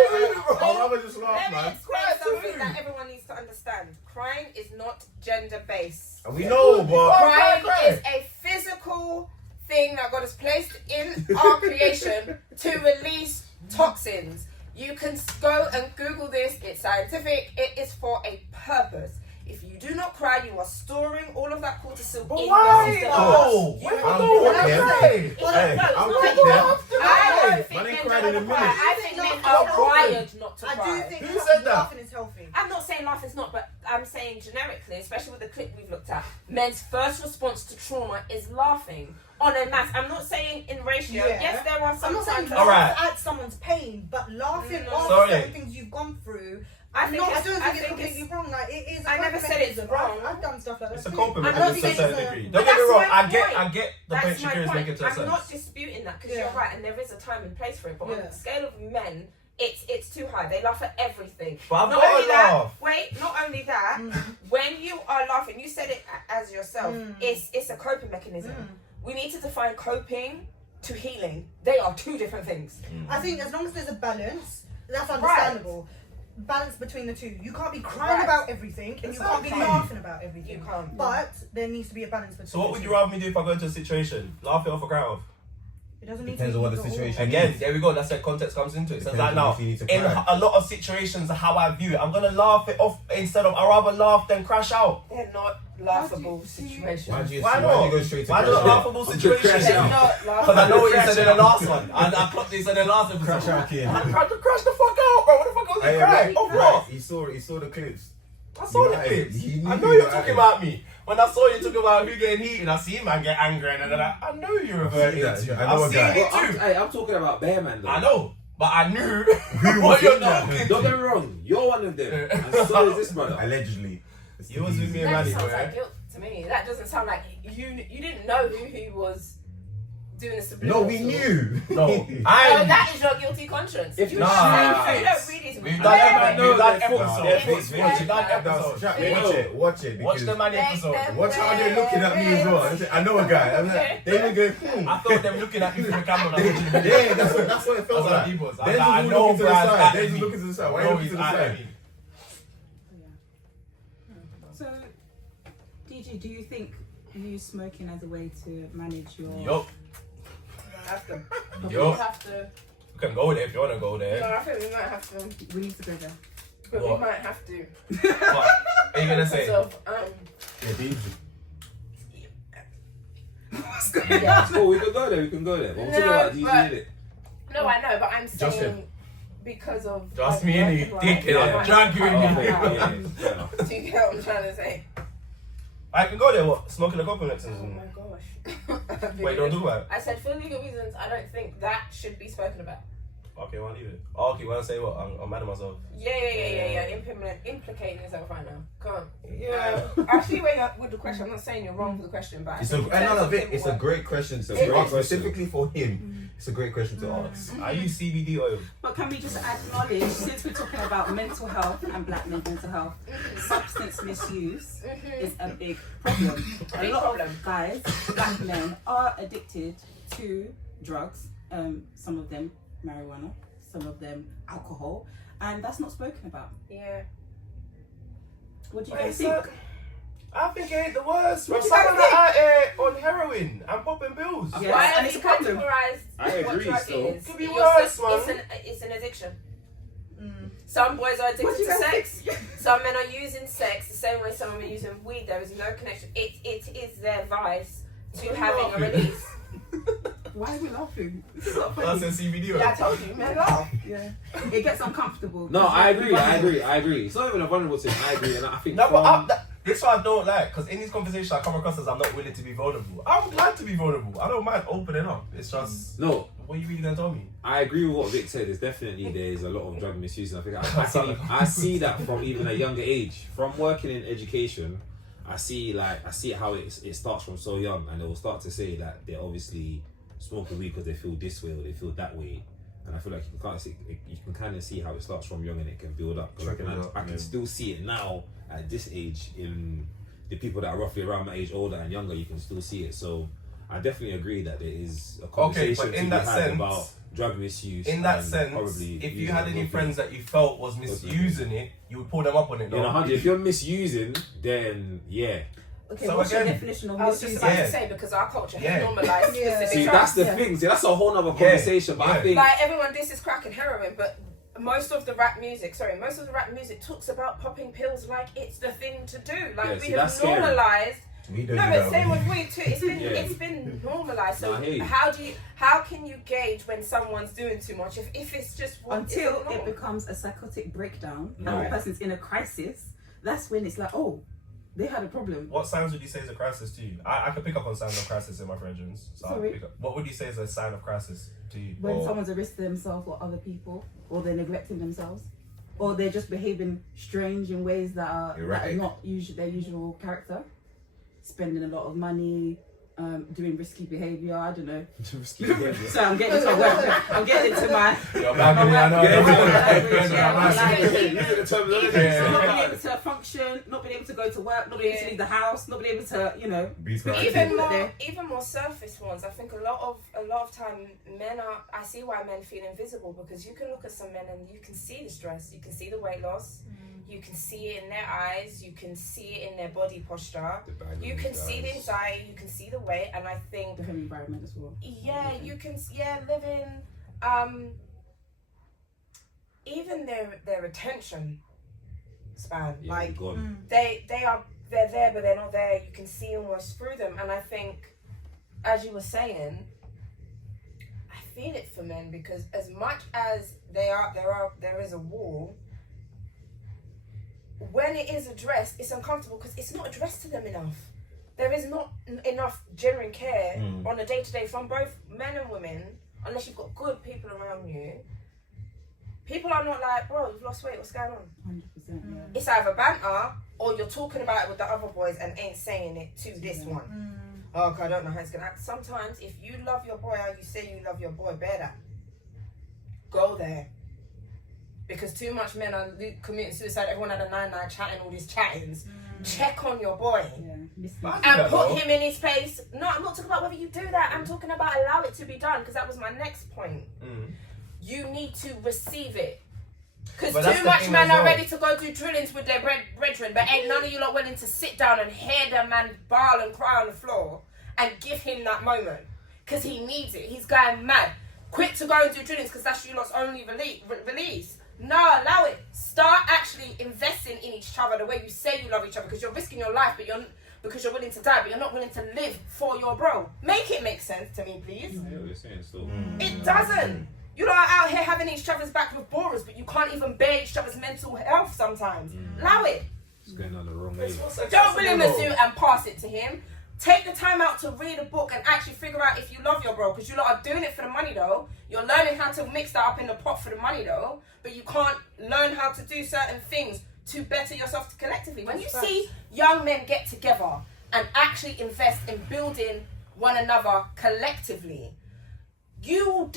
I'd rather just laugh, Let me man. explain something that everyone needs to understand. Crying is not gender-based. And we know, but Crying is a physical thing that God has placed in our creation to release toxins. You can go and Google this. It's scientific. It is for a purpose. If you do not cry, you are storing all of that cortisol in your system. Oh, You- where I'm do you okay. cry? Hey, no, I'm no, quick no, there. I don't think Man ain't men cried in don't a cry. minute. I think men It's are not wired not to I cry. do think Who said that? laughing is healthy. I'm not saying life is not, but I'm saying generically, especially with the clip we've looked at, men's first response to trauma is laughing on a mass. I'm not saying in ratio. Yeah. Yes, there are I'm some not saying times. All right. laugh at someone's pain, but laughing No. on Sorry. certain things you've gone through. I think I it's- don't I think it's think completely wrong. Like it is. I never said it's wrong. I've done stuff like that. It's a too. coping I'm not mechanism to a saying certain it's a- degree. but Don't get me that's wrong. my I point. get the point That's you're my curious point. making to a I'm sense. not disputing that because Yeah. you're right, and there is a time and place for it. But on Yeah. the scale of men, it's too high. They laugh at everything. But I've Not got only to that, laugh. wait, not only that, Mm. when you are laughing, you said it as yourself. Mm. It's a coping mechanism. Mm. We need to define coping to healing. They are two different things. I think as long as there's a balance, that's understandable. Balance between the two. You can't be crying Right. about everything, and you can't be Exactly. laughing about everything. You can't. But there needs to be a balance between. So what the would two. you rather me do if I go into a situation? Laugh it off or cry it off? It doesn't need Depends to be on what the either or. situation Again, there we go. That's where context comes into it. So Depends like on now, if you need to in cry. a lot of situations, how I view it, I'm gonna laugh it off instead of I rather laugh than crash out. They're not laughable situations. Why do you Why why not? do you go straight to Why crash not out? laughable I'm just situations? They're crashing not Because I laughable. know what you said in the last one. I clocked what you said in the last episode. Crash out, kid. I tried to crash the fuck out, bro. What the fuck was Hey, he crying? right, Of right. what? He saw the clips. I saw You the lied. clips. He knew I you know were you're talking lying. about me. When I saw you talking about who getting heated, I see man get angry and then I know you reverted that. to. I know a I've seen guy. it Well, too. I'm talking about Bear Man though. I know, but I knew was what you're in that? talking Don't get to. me wrong, you're one of them. And so is this brother. Allegedly. You was with me and That Manny, sounds bro. like guilt to me. That doesn't sound like you didn't know who he was doing the No, subliminal. we knew. No, Oh, I. that is your guilty conscience. If you nah. don't read his We've done done that, episodes. no, We've done that's episodes. We've done episodes. Watch it. Watch because the Manny Make episode. them Watch how they're looking at me as well. I said, I know a guy. I'm like, they even go, I thought them looking at me from the camera. Like, Yeah, that's what it felt That's how like. he was. They're I just know looking to the Brad's side. at They're just me. looking to the side. Why No, are you he's looking to the at side? me. So, DG, do you think you use smoking as a way to manage your? Yup. have to. We Yup. have to. You can go there if you want to go No, there. I think we might have to. We need to go there. But What? we might have to. What are you gonna say? So, Yeah, Dean. yeah. Cool, we can go there, But we're talking No, about DG, but- innit? No, I know, but I'm Just saying him. because of. Just like, me and you, work dickhead, life, I'll I drag you in might here. have- Yeah, fair enough. Do you get what I'm trying to say? I can go there. What? Smoking a couple Oh next my season. gosh. Wait, don't do that. I said for legal reasons, I don't think that should be spoken about. Okay, well, leave it. Oh, okay, well, say what? I'm mad at myself. Yeah. Implicating yourself right now. Come on. Yeah. Actually, wait up with the question. I'm not saying you're wrong for the question, but I It's a, think in and terms none of of it. It's a paperwork- great question. It's a It great is. specifically for him. It's a great question to ask. I use CBD oil. But can we just acknowledge, since we're talking about mental health and black men's mental health, substance misuse is a big problem. A Big lot problem. of guys, black men, are addicted to drugs. Some of them marijuana, some of them alcohol, and that's not spoken about. Yeah. What do you Wait, guys so, think? I think it ain't the worst. Bro, What you some guys of them out here on heroin and popping pills. Yeah, Why and have it's you a problem. categorized I what agree, drug so- it is? Could be You're worse, so- man. It's an addiction. Mm. Some boys are What addicted do you to guys sex. think? Some men are using sex the same way some men are using weed. There is no connection. It is their vice to What are you having a laughing? release. Why are we laughing? This is not That's funny. a CBD oil. Yeah, I told you, man. Laugh. Yeah, it gets uncomfortable. No, I agree. It's not even a vulnerable thing. I agree, and I think No, but from- this is what I don't like, because in these conversations I come across as I'm not willing to be vulnerable. I'm glad to be vulnerable. I don't mind opening up. It's just, no, what are you really going to tell me? I agree with what Vic said. There's a lot of drug misuse, and I think I see that from even a younger age. From working in education, I see how it starts from so young, and they will start to say that they're obviously smoking weed because they feel this way or they feel that way, And I feel like you can kind of see how it starts from young and it can build up. 'Cause I can still see it now at this age in the people that are roughly around my age, older and younger. You can still see it. So I definitely agree that there is a conversation but in to that be had sense, about drug misuse. In that and sense, probably if you using had it any wrongly. friends that you felt was misusing it, you would pull them up on it. In Though. 100, if you're misusing, then yeah. Okay, So what's your again, definition of I was just misuse? about Yeah. to say, because our culture has Yeah. normalised Yeah. specific See, drugs. that's the Yeah. thing. See, that's a whole other conversation. But I Yeah. think Like everyone, this is crack and heroin, but most of the rap music talks about popping pills like it's the thing to do. Like Yeah, we see, have that's scary. normalised. We don't No, do but that. same with weed too. It's been Yeah. it's been normalised. So No, I hear you. how can you gauge when someone's doing too much if it's just what Until isn't it normal? becomes a psychotic breakdown No. and the person's in a crisis, that's when it's like, oh, they had a problem. What signs would you say is a crisis to you? I can pick up on signs of crisis in my friends. So I'll Sorry? pick up. What would you say is a sign of crisis to you? When Or- someone's arresting themselves or other people, or they're neglecting themselves, or they're just behaving strange in ways that are Erratic. not their usual character, spending a lot of money, doing risky behaviour. I don't know. risky behaviour. So I'm getting into work. I'm getting into my. You're back in it, I know. Yeah, I know. language, Yeah, yeah, nice. like- These are the terminology. Yeah. Not being able to function, not being able to go to work, not being able to leave the house, not being able to, Be proactive. Even more surface ones. I think a lot of time men are. I see why men feel invisible, because you can look at some men and you can see the stress, you can see the weight loss, you can see it in their eyes, you can see it in their body posture, you can see the anxiety, you can see the weight, and I think the home environment as well. you can living even their attention span, Yeah, like gone. they're there but they're not there. You can see almost through them, and I think, as you were saying, I feel it for men, because as much as there is a wall, when it is addressed, it's uncomfortable because it's not addressed to them enough. There is not enough genuine care on a day-to-day from both men and women, unless you've got good people around you. People are not like, bro, you've lost weight, what's going on? 100%. Yeah. It's either banter or you're talking about it with the other boys and ain't saying it to this one. Oh, okay, I don't know how it's gonna act. Sometimes if you love your boy how you say you love your boy, bear that. Go there. Because too much men are committing suicide. Everyone had a 9-9 chatting, all these chattings. Check on your boy. Yeah. Listen. And put him in his place. No, I'm not talking about whether you do that. I'm talking about allow it to be done, because that was my next point. You need to receive it. Because But that's too the much thing men as are well. ready to go do drillings with their brethren, but ain't none of you lot willing to sit down and hear the man bawl and cry on the floor and give him that moment. Because he needs it. He's going mad. Quit to go and do drillings because that's you lot's only release. No, allow it. Start actually investing in each other the way you say you love each other, because you're risking your life, because you're willing to die, but you're not willing to live for your bro. Make it make sense to me, please. Yeah, we're saying still. It doesn't. You lot are out here having each other's back with borers, but you can't even bear each other's mental health sometimes. Allow it. It's going on the wrong way. Don't bring him a suit and pass it to him. Take the time out to read a book and actually figure out if you love your bro, because you lot are doing it for the money though. You're learning how to mix that up in the pot for the money though, but you can't learn how to do certain things to better yourself collectively. When you see young men get together and actually invest in building one another collectively, you will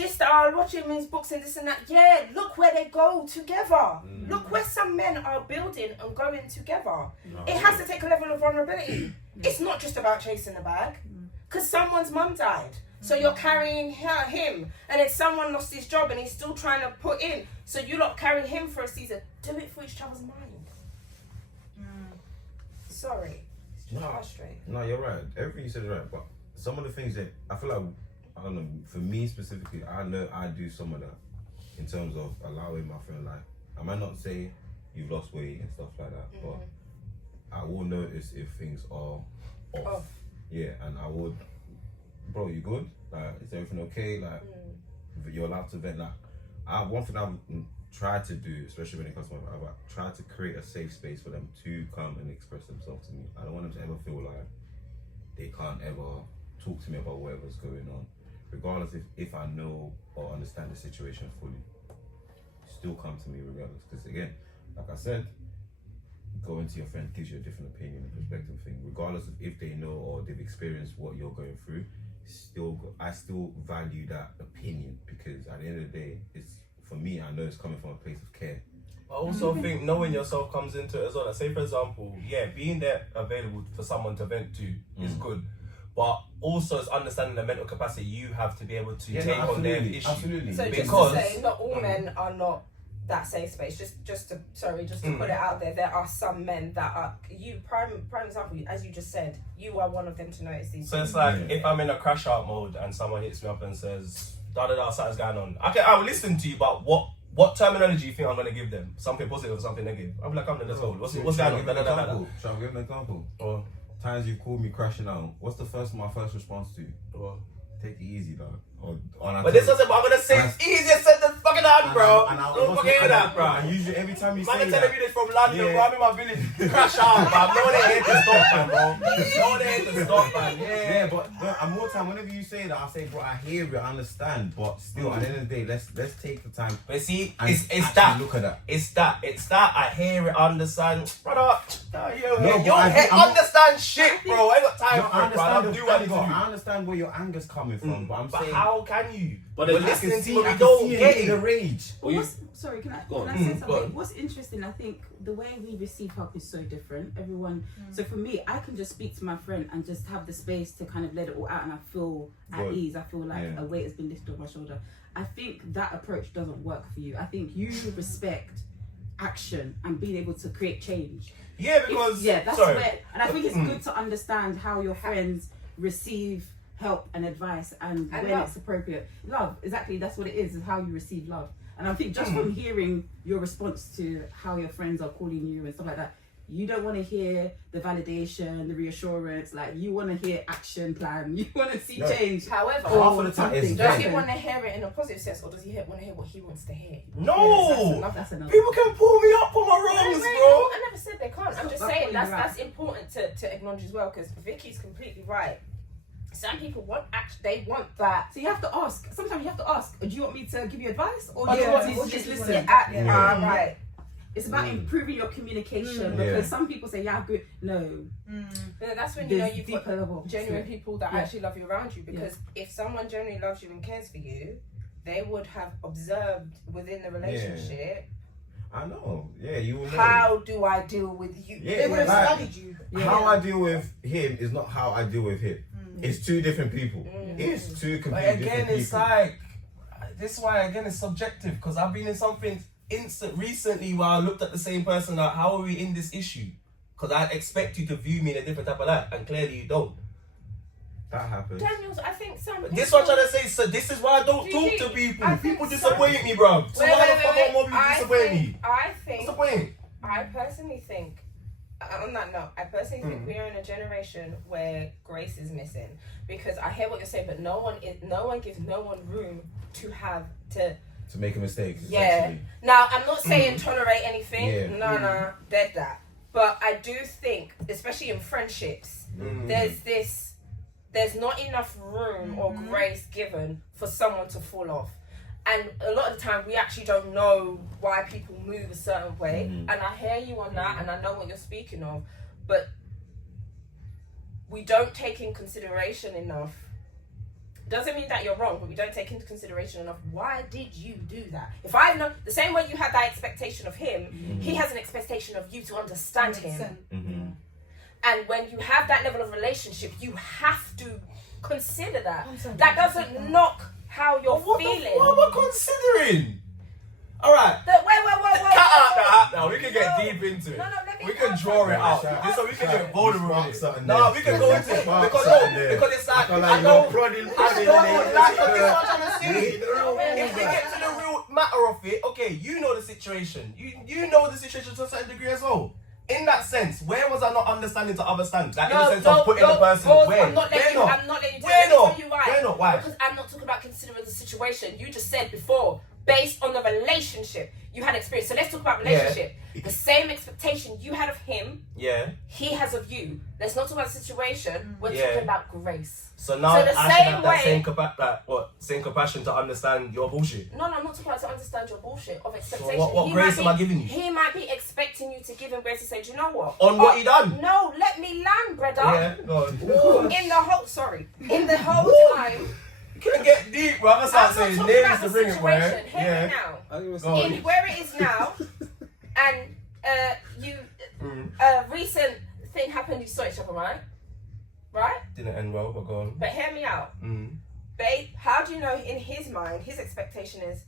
watching his books and this and that. Yeah, look where they go together. Look where some men are building and going together. It has to take a level of vulnerability. It's not just about chasing the bag, because someone's mum died. So you're carrying him, and then someone lost his job and he's still trying to put in. So you lot carrying him for a season. Do it for each other's mind. Sorry. It's just frustrating. No, you're right. Everything you said is right, but some of the things that I feel like, I don't know, for me specifically, I know I do some of that in terms of allowing my friend, like, I might not say you've lost weight and stuff like that, but I will notice if things are off. Yeah, and I would, bro, you good? Like, is everything okay? Like, you're allowed to vent. Like, one thing I've tried to do, especially when it comes to my brother, I've tried to create a safe space for them to come and express themselves to me. I don't want them to ever feel like they can't ever talk to me about whatever's going on, regardless if I know or understand the situation fully. Still come to me regardless, because again, like I said, going to your friend gives you a different opinion and perspective thing, regardless of if they know or they've experienced what you're going through. I still value that opinion, because at the end of the day, it's, for me, I know it's coming from a place of care. I also think knowing yourself comes into it as well. Like, say for example, being there available for someone to vent to is good, but also it's understanding the mental capacity you have to be able to take on their issue. Absolutely. So Because- just to say, not all men are not that safe space. Just to put it out there are some men that are, you prime example, as you just said, you are one of them to notice these So things. it's like if I'm in a crash out mode and someone hits me up and says da da da, something's going on. Okay, I will listen to you, but what terminology do you think I'm gonna give them? Something positive or something negative? I'll be like, come on, let's go. What's going on? Shall I give an example? Or Times you've called me crashing out. What's my first response to you? Take it easy, dog. but this doesn't. I'm gonna say it's easier said than fucking hard, bro. Don't fucking hear that, bro. And usually every time you Man, say I'm that, telling you this from London, Yeah. bro. I'm in my village. Crash out, bro. No one ain't here to stop, man, bro. No one ain't here to stop, man. yeah, but and more time, whenever you say that, I say, bro, I hear it, I understand, but still, at the end of the day, let's take the time. But see, And it's actually that. look at that. It's that. I hear it, understand, brother. You No, but don't understand shit, bro. I ain't got time No, for I it, bro. I'll understand do what I need to do. I understand where your anger's coming from, but I'm But saying, how can you? But We're I can listening see- to what I we can don't see get in the it. rage. Sorry, can I say Go something? on. What's interesting, I think the way we receive help is so different. Everyone. So for me, I can just speak to my friend and just have the space to kind of let it all out, and I feel at Good. ease. I feel like Yeah. a weight has been lifted off my shoulder. I think that approach doesn't work for you. I think you respect action and being able to create change. Yeah, because That's sorry. where, and I think it's good to understand how your friends receive help and advice and when love. it's appropriate. Love, exactly, that's what it is how you receive love. And I think just from hearing your response to how your friends are calling you and stuff like that, you don't want to hear the validation, the reassurance, like you want to hear action plan, you want to see change. However, Half of the time, it's does he vague. want to hear it in a positive sense, or does he want to hear what he wants to hear? No, That's another. people can pull me up on my wrongs, bro. I never said they can't. I'm just That's saying what you're that's important to acknowledge as well, because Vicky's completely right. Some people want action. They want that. So you have to ask. Sometimes you have to ask. Do you want me to give you advice, or do Yeah. you want me Or to just just listen? Right. It's about improving your communication Yeah. because some people say, "Yeah, good." No, But that's when you know there's you've got deeper level. genuine people that Yeah. actually love you around you. Because if someone genuinely loves you and cares for you, they would have observed within the relationship. I know. Yeah, you will know. How do I deal with you? Yeah, They would have like, studied you. How I deal with him is not how I deal with him. It's two different people. It's two But completely again, different it's people. like this is why again it's subjective, because I've been in something recently where I looked at the same person like, how are we in this issue? Because I expect you to view me in a different type of light, and clearly you don't. That happens. Daniels, I think some people... This is what I'm trying to say. So this is why I don't talk to people. I think People so. disappoint me, bro. So why the fuck more people I disappoint me? think... What's the point? I personally think, on that note, I personally think we are in a generation where grace is missing, because I hear what you're saying, but no one gives no one room to have to. To make a mistake. Yeah. essentially. Now I'm not saying tolerate anything. Yeah. No, dead that. But I do think, especially in friendships, there's not enough room or grace given for someone to fall off. And a lot of the time, we actually don't know why people move a certain way. And I hear you on that, and I know what you're speaking of. But we don't take in consideration enough. Doesn't mean that you're wrong, but we don't take into consideration enough. Why did you do that? If I know the same way you had that expectation of him, he has an expectation of you to understand him. And when you have that level of relationship, you have to consider that. That doesn't knock how you're feeling. What am I considering? Alright. Wait. Cut out that now. We can get deep into it. No, let me We can draw it out. This so we can get vulnerable. Spark with it. something No, there. we can go into it. Spark Because something there. because it's like I feel I like know. you're prodding, I prodding, know and like then this is what I'm trying to see. Yeah, the If we get to the real matter of it, okay, you know the situation. You know the situation to a certain degree as well. In that sense, where was I not understanding to understand? Like in the sense of putting the person pause. where? I'm not letting Where you. not? I'm not letting you. Where Let me not? tell you why. Where not? Why? Because I'm not talking about considering the situation. You just said before, based on the relationship. you had experience. So let's talk about relationship. The same expectation you had of him, he has of you. Let's not talk about the situation. We're talking about grace. So now the I should same have way, that same compassion to understand your bullshit. No, I'm not talking about to understand your bullshit of expectation. So what grace am I giving you? He might be expecting you to give him grace to say, do you know what? On what he done? No, let me land, brother. Yeah, go on. In the whole time. You can't get deep, bro. I'm I'm saying not talking names about to the bring it, bro. situation. Hear me now. Go on. In where it is now, and recent thing happened. You saw each other, right? Right? Didn't end well, but go on. But hear me out, babe. How do you know in his mind, his expectation is,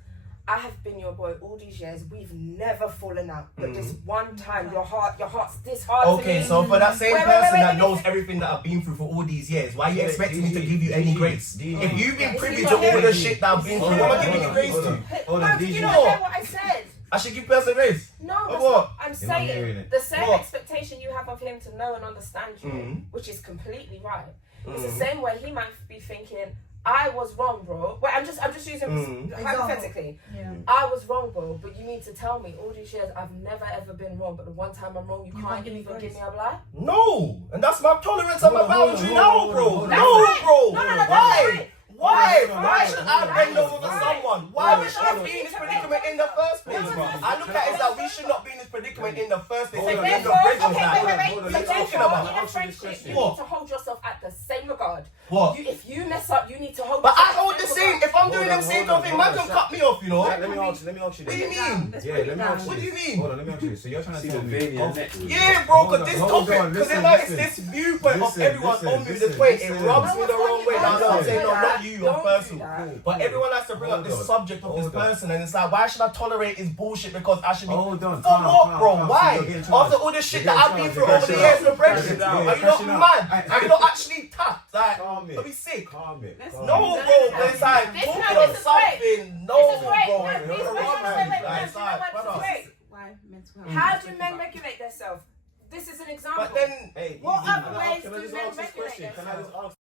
I have been your boy all these years. We've never fallen out, but this one time, your heart's this hard to me. Okay, so for that same Wait, person that wait, knows everything that I've been through for all these years, why are you expecting me to give you any grace? If you've been privy to all the shit that I've been through, what am I giving you grace to? No, did you not hear what I said? I should give person grace. No, Of that's what? not. I'm You're not hearing saying it. the same What? expectation you have of him to know and understand you, which is completely right. It's the same way he might be thinking, I was wrong, bro. Wait, I'm just using hypothetically. Yeah. I was wrong, bro, but you need to tell me all these years I've never ever been wrong, but the one time I'm wrong, you can't even give me a lie. No, and that's my tolerance and my boundary now, bro. That's No, right. bro. No, that's Why? right. Why? That's Why right. should I bend over for Right. someone? Why No, should I no, be in this no, predicament in the first place? no, no, I look at it that we should not be in this predicament in the first place. So We're in the therefore, break of okay, that. wait. What are So you talking therefore, about? in a friendship, you What? need to hold yourself at the same regard. What? If you mess up, you need to hold. But I yourself hold at the same same. regard. If I'm doing them same thing, man can cut me off, you know. Let me ask you What do you this. mean? Let's Yeah, break let it me down. ask you What do you this. mean? Hold on, let me ask you this. So you're trying to See tell the me... vein in your neck. Yeah, bro, because this Hold topic, on, because listen, now it's listen. this viewpoint of Listen, everyone's listen, on me this listen, way. It listen. rubs me the No, wrong way. don't Now, do I'm saying, no, that. not you, your Don't do person. that. But everyone has to bring up this Hold on. subject of this Hold on. person, and it's like, why should I tolerate his bullshit? Because I should be. Hold on, For calm, what, calm, bro? calm. Why? So you're getting charged. After all the shit You're that I've getting been through charged. over the You're years of crashing breakfast, out. are You're you not crashing out. mad? Are you not actually tapped? Like, Calm it. are we sick? Calm it. Let's- calm No, it. bro, but it's like This talking is on great. something. No, This is great. bro. No, You're these a questions- wrong wait, man. wait, Like, no, it's do you know like, what? This is brother. great. Why mental health? How do men regulate themselves? This is an example. But then, Hey, What easy. other ways Can I do just men ask this regulate question? Can I just themselves? ask